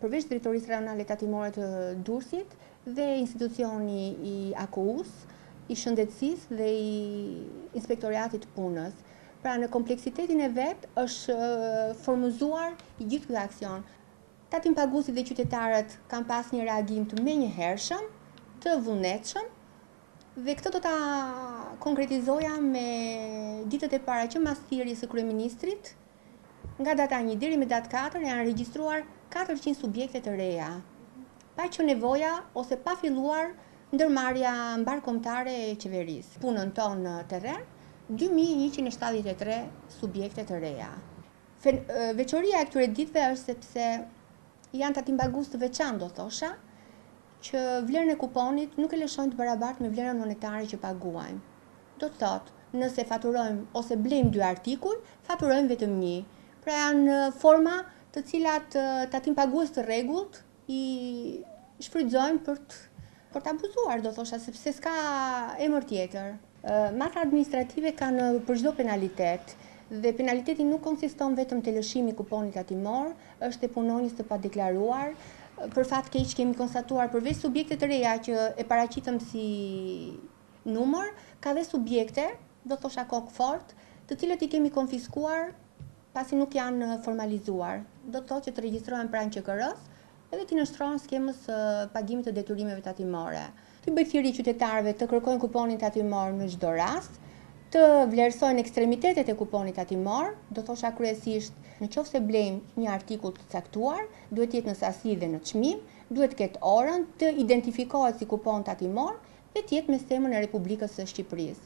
përveç Drejtorisë Rajonale Tatimore të Durrësit dhe institucioni i AKU-s, i shëndetësisë dhe i Inspektoratit të Punës. Pra në kompleksitetin e vet është formuzuar i gjithë ky aksion. Tatimpaguesit dhe qytetarët kanë pas një reagim të menjëhershëm, të vullnetshëm, dhe këtë do ta konkretizoja me ditët e para që mas thirrjes së kryeministrit, nga data 1 deri me datë 4 janë regjistruar 400 subjekte të reja, pa që nevoja ose pa filluar ndërmarrja mbarkombëtare e qeverisë. Punën tonë në terren, 2173 subjekte të reja. Veçoria e këtyre ditëve është sepse janë tatimpagues të veçantë, do thosha, që vlerën e kuponit nuk e lëshojnë të barabartë me vlerën monetare që paguajnë. Do të thotë, nëse faturojmë ose blejmë 2 artikuj, faturojmë vetëm 1. Pra janë forma të cilat tatimpagues të rregullt i shfrytëzojnë për të abuzuar, do thosha, sepse s'ka emër tjetër. Masa administrative kanë për çdo penalitet, dhe penaliteti nuk konsiston vetëm te lëshimi i kuponit tatimor, është e punonjës të padeklaruar. Për fat keq kemi konstatuar përveç subjekte të reja që e paraqitëm si numër, ka dhe subjekte, do thosha kokë fort, të cilët i kemi konfiskuar pasi nuk janë formalizuar. Do të thotë që të regjistrohen pranë QKR-s edhe të nështrohen skemës pagimit të detyrimeve tatimore. Të bëjë thirrje qytetarëve të kërkojnë kuponin tatimor në çdo rast, të vlerësojnë ekstremitetet e kuponit tatimor, do thosha kryesisht nëse blejmë një artikull të caktuar, duhet të jetë në sasi dhe në çmim, duhet të ketë orën, të identifikohet si kupon tatimor dhe të jetë me semën e Republikës së Shqipërisë.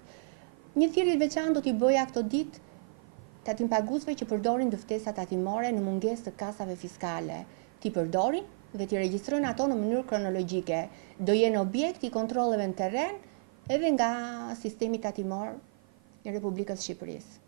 Një thirrje veçantë do t'i bëja këto ditë tatimpaguesve që përdorin dëftesa tatimore në mungesë të kasave fiskale. T'i përdorin dhe t'i regjistrojnë ato në mënyrë kronologjike. Do jenë objekt i kontrolleve në terren edhe nga sistemi tatimor i Republikës së Shqipërisë.